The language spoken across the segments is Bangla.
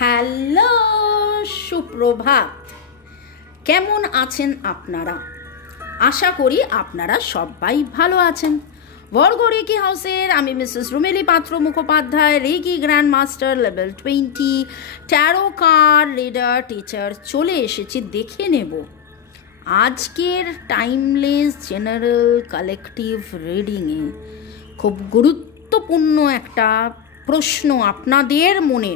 হ্যালো, সুপ্রভাত। কেমন আছেন আপনারা? আশা করি আপনারা সবাই ভালো আছেন। বর্গ রেকি হাউসের আমি Mrs Rumeli Patra Mukhopadhyay, reiki grand master level 20 tarot card reader teacher চলে এসেছি। দেখে নেব আজকের টাইমলেস জেনারেল কালেকটিভ রিডিংয়ে খুব গুরুত্বপূর্ণ একটা প্রশ্ন আপনাদের মনে,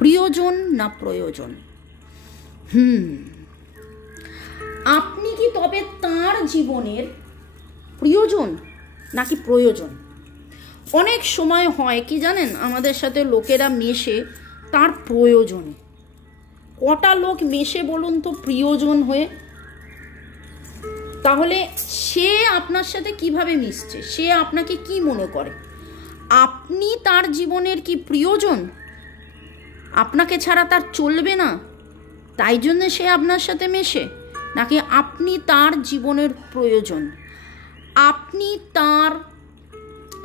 প্রিয়জন না প্রয়োজন? আপনি কি তবে তার জীবনের প্রিয়জন নাকি প্রয়োজন? অনেক সময় হয় কি জানেন, আমাদের সাথে লোকেরা মেশে তার প্রয়োজনে। কটা লোক মেশে বলুন তো প্রিয়জন হয়ে? তাহলে সে আপনার সাথে কিভাবে মিশছে, সে আপনাকে কি মনে করে? আপনি তার জীবনের কি প্রিয়জন? আপনাকে ছাড়া তার চলবে না, তাই জন্য সে আপনার সাথে মেশে? নাকি আপনি তার জীবনের প্রয়োজন? আপনি তার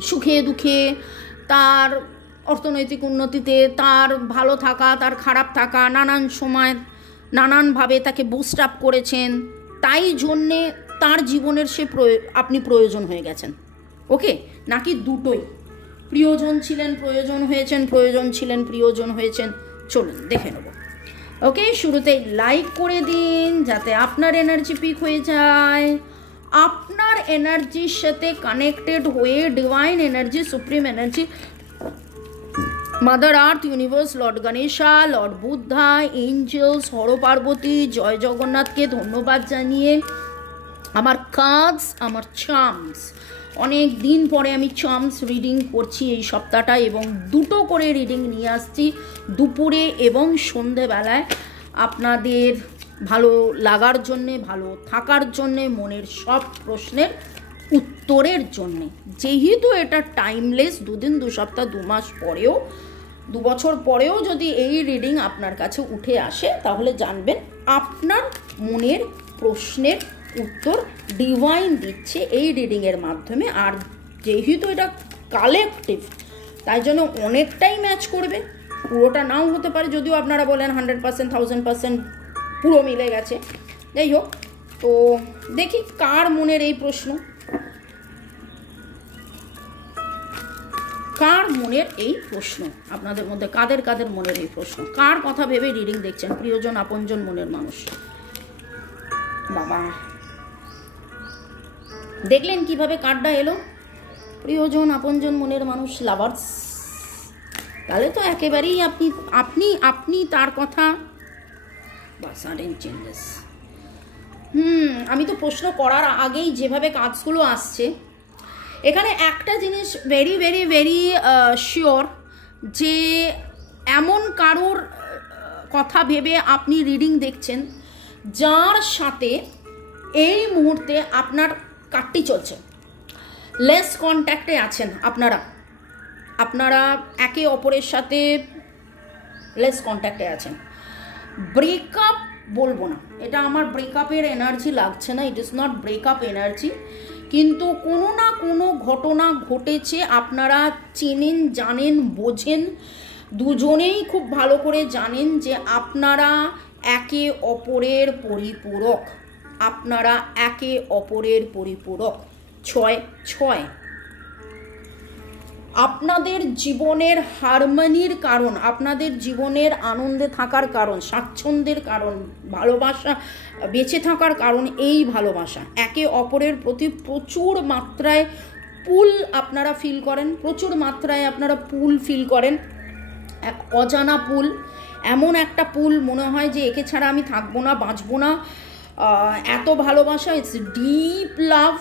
সুখে দুঃখে, তার অর্থনৈতিক উন্নতিতে, তার ভালো থাকা, তার খারাপ থাকা, নানান সময় নানানভাবে তাকে বুস্ট আপ করেছেন, তাই জন্যে তার জীবনের সে আপনি প্রয়োজন হয়ে গেছেন। ওকে, নাকি দুটোই? প্রিয়জন ছিলেন, প্রয়োজন হয়েছেন, প্রয়োজন ছিলেন, প্রিয়জন হয়েছেন? চলুন দেখে নেব। ওকে, শুরুতেই লাইক করে দিন যাতে আপনার এনার্জি পিক হয়ে যায়। আপনার এনার্জির সাথে কানেক্টেড হয়ে divine energy, supreme energy, mother earth, universe, lord Ganesha, lord Buddha, angels, Har Parvati, জয় জগন্নাথকে ধন্যবাদ জানিয়ে আমার কার্ডস, আমার চার্মস, অনেক দিন পরে আমি চার্মস রিডিং করছি এই সপ্তাহটা, এবং দুটো করে রিডিং নিয়ে আসছি দুপুরে এবং সন্ধেবেলায়, আপনাদের ভালো লাগার জন্যে, ভালো থাকার জন্যে, মনের সব প্রশ্নের উত্তরের জন্যে। যেহেতু এটা টাইমলেস, দুদিন, দু সপ্তাহ, 2 মাস পরেও, 2 বছর পরেও যদি এই রিডিং আপনার কাছে উঠে আসে, তাহলে জানবেন আপনার মনের প্রশ্নের উত্তর ডিভাইন দিচ্ছে এই রিডিংয়ের মাধ্যমে। আর যেহেতু এটা কালেকটিভ, তাই জন্য অনেকটাই ম্যাচ করবে, পুরোটা নাও হতে পারে, যদিও আপনারা বলেন 100%, 1000% পুরো মিলে গেছে। যাই হোক, তো দেখি কার মনের এই প্রশ্ন, কার মনের এই প্রশ্ন, আপনাদের মধ্যে কাদের কাদের মনের এই প্রশ্ন, কার কথা ভেবে রিডিং দেখছেন? প্রিয়জন, আপনজন, মনের মানুষ। বাবা, দেখলেন কিভাবে কার্ডটা এলো? প্রিয়জন, আপনজন, মনের মানুষ, লাভার্স। তাহলে তো একেবারেই আপনি আপনি আপনি তার কথা বা সাডেন চেঞ্জেস। আমি তো প্রশ্ন করার আগেই যেভাবে কাজগুলো আসছে, এখানে একটা জিনিস ভেরি ভেরি ভেরি শিওর, যে এমন কারোর কথা ভেবে আপনি রিডিং দেখছেন যার সাথে এই মুহূর্তে আপনার কাটটি চলছে, লেস কন্ট্যাক্টে আছেন আপনারা একে অপরের সাথে লেস কন্ট্যাক্টে আছেন। ব্রেকআপ বলবো না, এটা আমার ব্রেকআপের এনার্জি লাগছে না, it is not breakup energy, কিন্তু কোনো না কোনো ঘটনা ঘটেছে, আপনারা চেনেন, জানেন, বোঝেন, দুজনেই খুব ভালো করে জানেন যে আপনারা একে অপরের পরিপূরক, আপনারা একে অপরের পরিপূরক। 6 আপনাদের জীবনের হারমোনির কারণ, আপনাদের জীবনের আনন্দে থাকার কারণ, স্বাচ্ছন্দ্যের কারণ, ভালোবাসা, বেঁচে থাকার কারণ এই ভালোবাসা। একে অপরের প্রতি প্রচুর মাত্রায় পুল আপনারা ফিল করেন, প্রচুর মাত্রায় আপনারা পুল ফিল করেন, এক অজানা পুল, এমন একটা পুল মনে হয় যে একে ছাড়া আমি থাকবো না, বাঁচবো না, এত ভালোবাসা, ইটস ডিপ লাভ,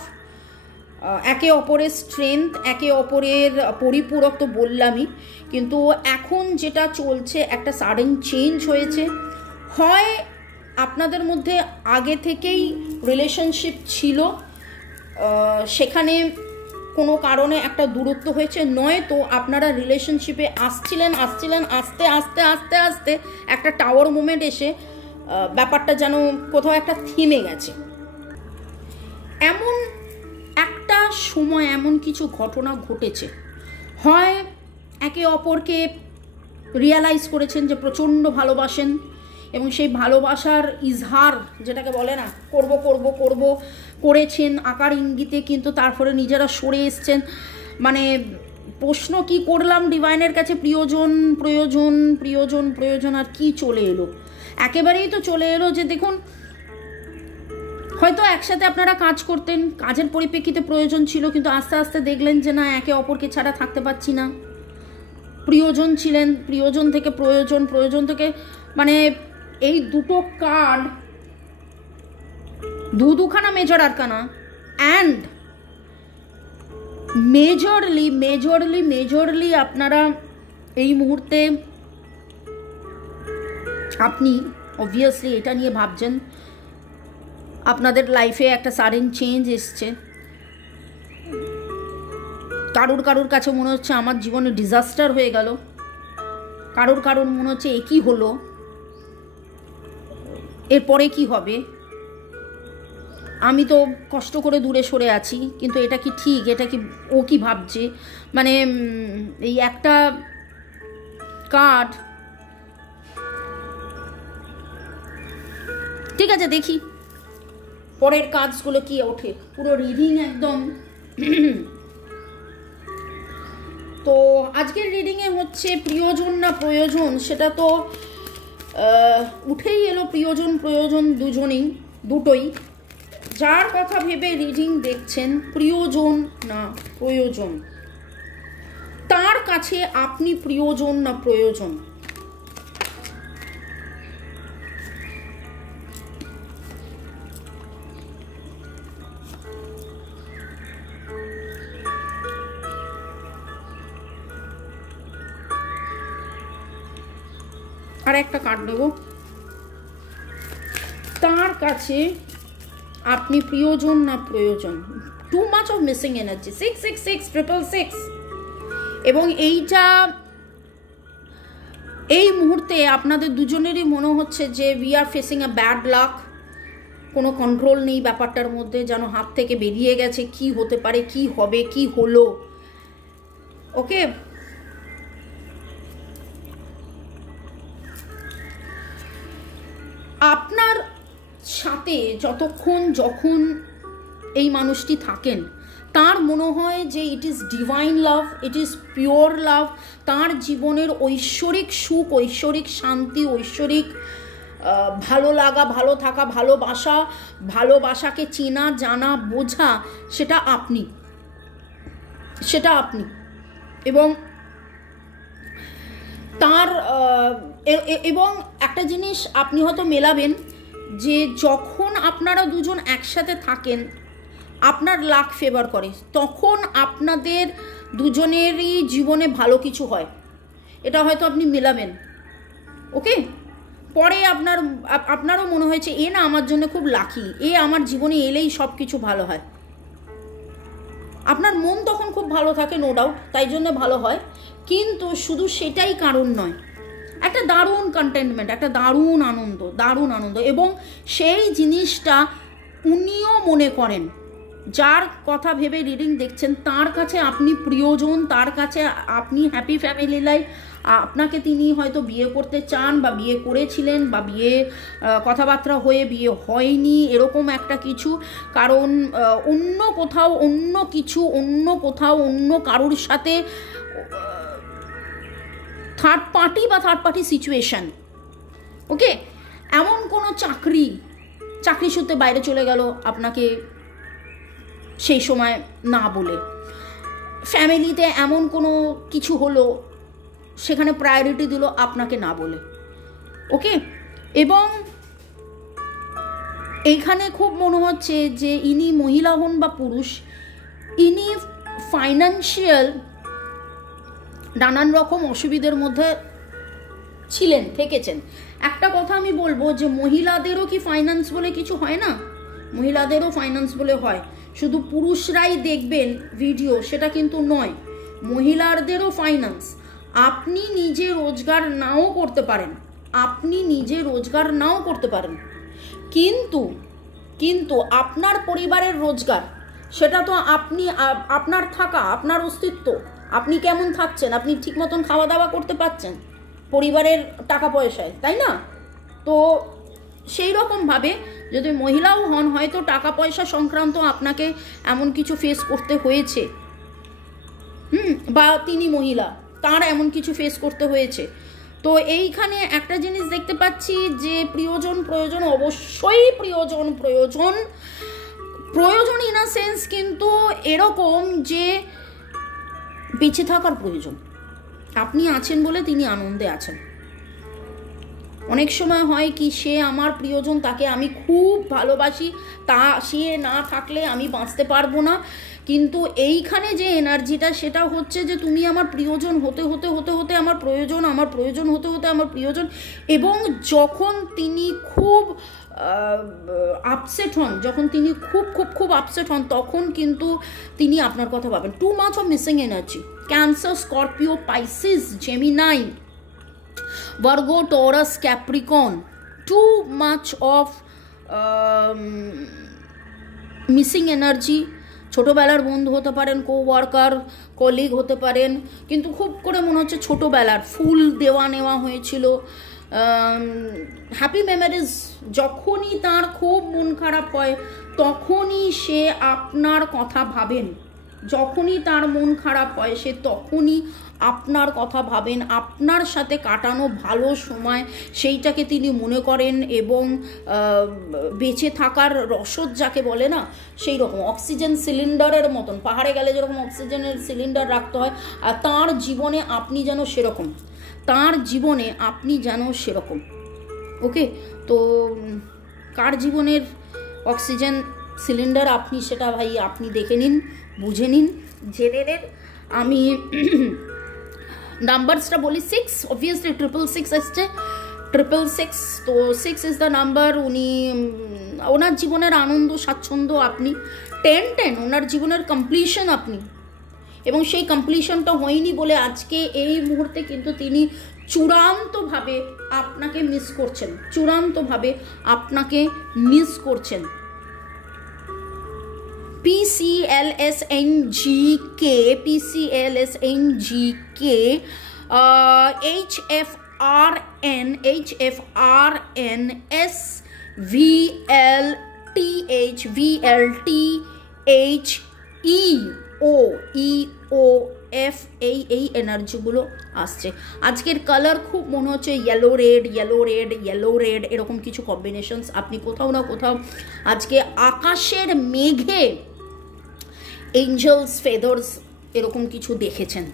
একে অপরের স্ট্রেংথ, একে অপরের পরিপূরক তো বললামই। কিন্তু এখন যেটা চলছে, একটা সাডেন চেঞ্জ হয়েছে। হয় আপনাদের মধ্যে আগে থেকেই রিলেশনশিপ ছিল, সেখানে কোনো কারণে একটা দূরত্ব হয়েছে, নয়তো আপনারা রিলেশনশিপে আসছিলেন, আস্তে আস্তে আস্তে আস্তে একটা টাওয়ার মুভমেন্ট এসে ব্যাপারটা যেন কোথাও একটা থেমে গেছে। এমন একটা সময় এমন কিছু ঘটনা ঘটেছে, হয় একে অপরকে রিয়ালাইজ করেছেন যে প্রচণ্ড ভালোবাসেন, এবং সেই ভালোবাসার ইজহার যেটাকে বলে না, করব করব করব করেছেন আকার ইঙ্গিতে, কিন্তু তারপরে নিজেরা সরে এসছেন। মানে প্রশ্ন কি করলাম ডিভাইনের কাছে, প্রিয়জন প্রয়োজন প্রিয়জন প্রয়োজন, আর কি চলে এলো, একেবারেই তো চলে এলো যে দেখুন হয়তো একসাথে আপনারা কাজ করতেন, কাজের পরিপ্রেক্ষিতে প্রয়োজন ছিল, কিন্তু আস্তে আস্তে দেখলেন যে না, একে অপরকে ছাড়া থাকতে পারছি না। প্রিয়জন ছিলেন, প্রিয়জন থেকে প্রয়োজন, প্রয়োজন থেকে, মানে এই দুটো কার্ড, দুখানা মেজর আরকানা, অ্যান্ড মেজরলি আপনারা এই মুহূর্তে, আপনি অবভিয়াসলি এটা নিয়ে ভাবছেন, আপনাদের লাইফে একটা সাডেন চেঞ্জ এসছে। কারুর কাছে মনে হচ্ছে আমার জীবনে ডিজাস্টার হয়ে গেল, কারুর মনে হচ্ছে এ কি হলো, এরপরে কি হবে, আমি তো কষ্ট করে দূরে সরে আছি, কিন্তু এটা কি ঠিক, এটা কি ও কি ভাবছে, মানে এই একটা কার্ড। ঠিক আছে, দেখি পরের কাজগুলো কি ওঠে, পুরো রিডিং একদম। তো আজকের রিডিংয়ে হচ্ছে প্রিয়জন না প্রয়োজন, সেটা তো উঠেই এলো, প্রিয়জন প্রয়োজন দুটোই। যার কথা ভেবে রিডিং দেখছেন, প্রিয়জন না প্রয়োজন, তার কাছে আপনি প্রিয়জন না প্রয়োজন। আর একটা কার্ড নেব, তার কাছে আপনি প্রিয়জন না প্রয়োজন। Too much of missing energy, 6666666। এবং এই মুহূর্তে আপনাদের দুজনেরই মনে হচ্ছে যে we are facing a bad luck, কোনো কন্ট্রোল নেই ব্যাপারটার মধ্যে, যেন হাত থেকে বেরিয়ে গেছে, কি হতে পারে, কি হবে, কি হলো। ওকে, আপনার সাথে যখন এই মানুষটি থাকেন, তার মনে হয় যে it is divine love, it is pure লাভ। তার জীবনের ঐশ্বরিক সুখ, ঐশ্বরিক শান্তি, ঐশ্বরিক ভালো লাগা, ভালো থাকা, ভালোবাসাকে চেনা জানা বোঝা, সেটা আপনি। এবং এবং একটা জিনিস আপনি হয়তো মেলাবেন, যে যখন আপনারা দুজন একসাথে থাকেন, আপনার লাক ফেভার করে, তখন আপনাদের দুজনেরই জীবনে ভালো কিছু হয়, এটা হয়তো আপনি মেলাবেন। ওকে, পরে আপনারও মনে হয়েছে এ না আমার জন্য খুব লাকি, এ আমার জীবনে এলেই সব কিছু ভালো হয়। আপনার মন তখন খুব ভালো থাকে, নো ডাউট, তাই জন্য ভালো হয়। কিন্তু শুধু সেটাই কারণ নয়, একটা দারুণ কন্টেন্টমেন্ট, একটা দারুণ আনন্দ, এবং সেই জিনিসটা উনিও মনে করেন, যার কথা ভেবে রিডিং দেখছেন, তার কাছে আপনি প্রিয়জন, তার কাছে আপনি হ্যাপি ফ্যামিলি লাইফ। আপনাকে তিনি হয়তো বিয়ে করতে চান, বা বিয়ে করেছিলেন, বা বিয়ে কথাবার্তা হয়ে বিয়ে হয়নি, এরকম একটা কিছু, কারণ অন্য কারোর সাথে থার্ড পার্টি সিচুয়েশন। ওকে, এমন কোনো চাকরি সূত্রে বাইরে চলে গেল আপনাকে সেই সময় না বলে, ফ্যামিলিতে এমন কোনো কিছু হলো, সেখানে প্রায়োরিটি দিল আপনাকে না বলে। ওকে, এবং এইখানে খুব মনে হচ্ছে যে ইনি মহিলা হন বা পুরুষ, ইনি ফাইন্যান্সিয়াল নানান রকম অসুবিধার মধ্যে থেকেছেন। একটা কথা আমি বলবো, যে মহিলাদেরও কি ফাইন্যান্স বলে কিছু হয় না? মহিলাদেরও ফাইন্যান্স বলে হয়, শুধু পুরুষরাই দেখবেন ভিডিও সেটা কিন্তু নয়, মহিলাদেরও ফাইন্যান্স। আপনি নিজে রোজগার নাও করতে পারেন, কিন্তু আপনার পরিবারের রোজগার, সেটা তো আপনার থাকা, আপনার অস্তিত্ব, আপনি কেমন থাকছেন, আপনি ঠিক মতন খাওয়া দাওয়া করতে পারছেন, পরিবারের টাকা পয়সায়, তাই না? তো সেই রকমভাবে যদি মহিলাও হন, হয়তো টাকা পয়সা সংক্রান্ত আপনাকে এমন কিছু ফেস করতে হয়েছে, বা তিনি মহিলা, তার এমন কিছু ফেস করতে হয়েছে। তো এইখানে একটা জিনিস দেখতে পাচ্ছি যে প্রয়োজন, অবশ্যই প্রয়োজন ইন আ সেন্স, কিন্তু এরকম যে বেঁচে থাকার প্রয়োজন। আপনি আছেন বলে তিনি আনন্দে আছেন। অনেক সময় হয় কি, সে আমার প্রিয়জন, তাকে আমি খুব ভালোবাসি, সে না থাকলে আমি বাঁচতে পারবো না, কিন্তু এইখানে যে এনার্জিটা সেটা হচ্ছে যে তুমি আমার প্রিয়জন হতে হতে হতে হতে আমার প্রয়োজন হতে হতে আমার প্রিয়জন। এবং যখন তিনি খুব আপসেট হন, যখন তিনি খুব খুব খুব আপসেট হন, তখন কিন্তু তিনি আপনার কথা ভাবেন। Too much of missing energy. Cancer, Scorpio, Pisces, Gemini, Virgo, Taurus, Capricorn, too much of missing energy। ছোটোবেলার বন্ধু হতে পারেন, কোওয়ার্কার, কলিগ হতে পারেন, কিন্তু খুব করে মনে হচ্ছে ছোটোবেলার ফুল দেওয়া নেওয়া হয়েছিল, হ্যাপি মেমোরিজ। যখনই তার খুব মন খারাপ হয় তখনই সে আপনার কথা ভাবেন, যখনই তার মন খারাপ হয় সে তখনই আপনার কথা ভাবেন, আপনার সাথে কাটানো ভালো সময় সেইটাকে তিনি মনে করেন, এবং বেঁচে থাকার রসদ যাকে বলে না, সেই রকম অক্সিজেন সিলিন্ডারের মতন, পাহাড়ে গেলে যেরকম অক্সিজেনের সিলিন্ডার রাখতে হয়, আর তার জীবনে আপনি যেন সেরকম, ওকে? তো কার জীবনের অক্সিজেন সিলিন্ডার আপনি, সেটা ভাই আপনি দেখে নিন, বুঝে নিন, জেনে নেন। আমি নাম্বারসটা বলি, 6, অবভিয়াসলি 666 আসছে, 666। তো 6 ইজ দ্য নাম্বার। ওনার জীবনের আনন্দ স্বাচ্ছন্দ্য আপনি, 10 ওনার জীবনের কমপ্লিশন আপনি, এবং সেই কমপ্লিশনটা হয়নি বলে আজকে এই মুহূর্তে কিন্তু তিনি চূড়ান্তভাবে আপনাকে মিস করছেন। PCLSNGK, HFRN, SVLTH, VLTHEOF, এই এনার্জিগুলো আসছে। আজকের কালার খুব মনে হচ্ছে ইয়েলো রেড, এরকম কিছু কম্বিনেশনস আপনি কোথাও না কোথাও আজকে আকাশের মেঘে এঞ্জেলস ফেদার্স এরকম কিছু দেখেছেন।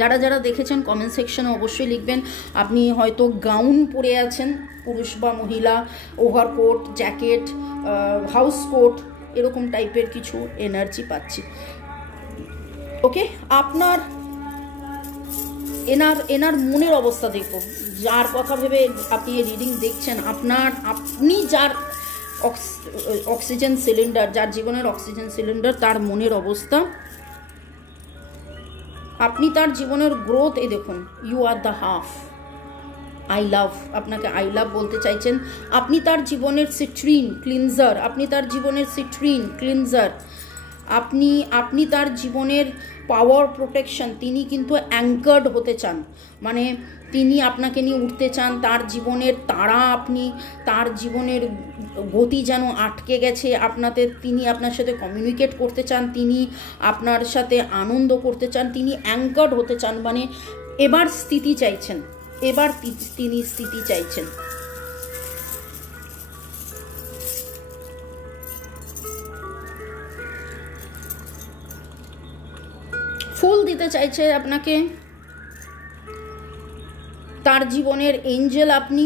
যারা যারা দেখেছেন কমেন্ট সেকশনে অবশ্যই লিখবেন। আপনি হয়তো গাউন পরে আছেন, পুরুষ বা মহিলা, ওভারকোট, জ্যাকেট, হাউস কোট, এরকম টাইপের কিছু এনার্জি পাচ্ছি। ওকে, আপনার এনার মনের অবস্থা দেখুন, যার কথা ভেবে আপনি রিডিং দেখছেন, আপনি যার অক্সিজেন সিলিন্ডার, যার জীবনের অক্সিজেন সিলিন্ডার, তার মনের অবস্থা, আপনি তার জীবনের গ্রোথ এ দেখুন। You are the half, I love, আপনাকে আই লাভ বলতে চাইছেন। আপনি তার জীবনের সিট্রিন ক্লিনজার, আপনি তার জীবনের পাওয়ার প্রোটেকশন। তিনি কিন্তু অ্যাঙ্কার্ড হতে চান, মানে তিনি আপনাকে নিয়ে উঠতে চান, তার জীবনের তারা আপনি, তার জীবনের গতি যেন আটকে গেছে তিনি আপনার সাথে কমিউনিকেট করতে চান, তিনি আপনার সাথে আনন্দ করতে চান, তিনি অ্যাঙ্কার্ড হতে চান, মানে এবার তিনি স্থিতি চাইছেন। ফুল দিতে চাইছে আপনাকে তার জীবনের এঞ্জেল, আপনি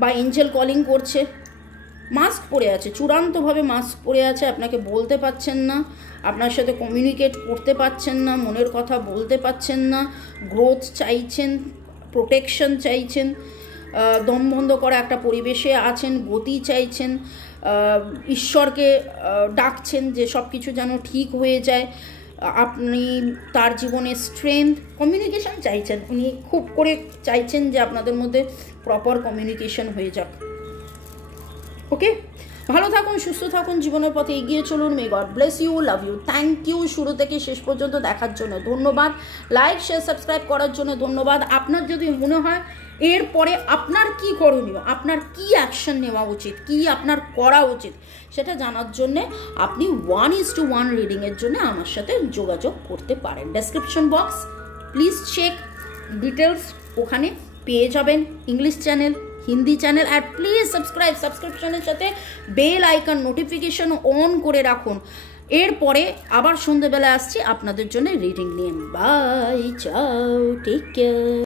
বা এঞ্জেল কলিং করছে। মাস্ক পরে আছে, চূড়ান্তভাবে মাস্ক পরে আছে, আপনাকে বলতে পারছেন না, আপনার সাথে কমিউনিকেট করতে পারছেন না, মনের কথা বলতে পারছেন না। গ্রোথ চাইছেন, প্রোটেকশন চাইছেন, দম বন্ধ করা একটা পরিবেশে আছেন, গতি চাইছেন, ঈশ্বরকে ডাকছেন যে সব কিছু যেন ঠিক হয়ে যায়। আপনি তার জীবনে স্ট্রেংথ, কমিউনিকেশন চাইছেন, উনি খুব করে চাইছেন যে আপনাদের মধ্যে প্রপার কমিউনিকেশন হয়ে যাক। ওকে, ভালো থাকুন, সুস্থ থাকুন, জীবনের পথে এগিয়ে চলুন। May God bless you, love you, thank you শুরু থেকে শেষ পর্যন্ত দেখার জন্য ধন্যবাদ। লাইক শেয়ার সাবস্ক্রাইব করার জন্য ধন্যবাদ। আপনার যদি মনে হয় এরপরে আপনার কি করণীয়, আপনার কি অ্যাকশন নেওয়া উচিত, কি আপনার করা উচিত, সেটা জানার জন্যে আপনি 1:1 রিডিংয়ের জন্য আমার সাথে যোগাযোগ করতে পারেন। Description box please check, details ওখানে পেয়ে যাবেন। ইংলিশ চ্যানেল, হিন্দি চ্যানেল, আর প্লিজ সাবস্ক্রিপশনের সাথে বেল আইকন নোটিফিকেশন অন করে রাখুন। এরপরে আবার সন্ধ্যেবেলা আসছি আপনাদের জন্য রিডিং নিয়ে। বাই, চাও, টেক কেয়ার।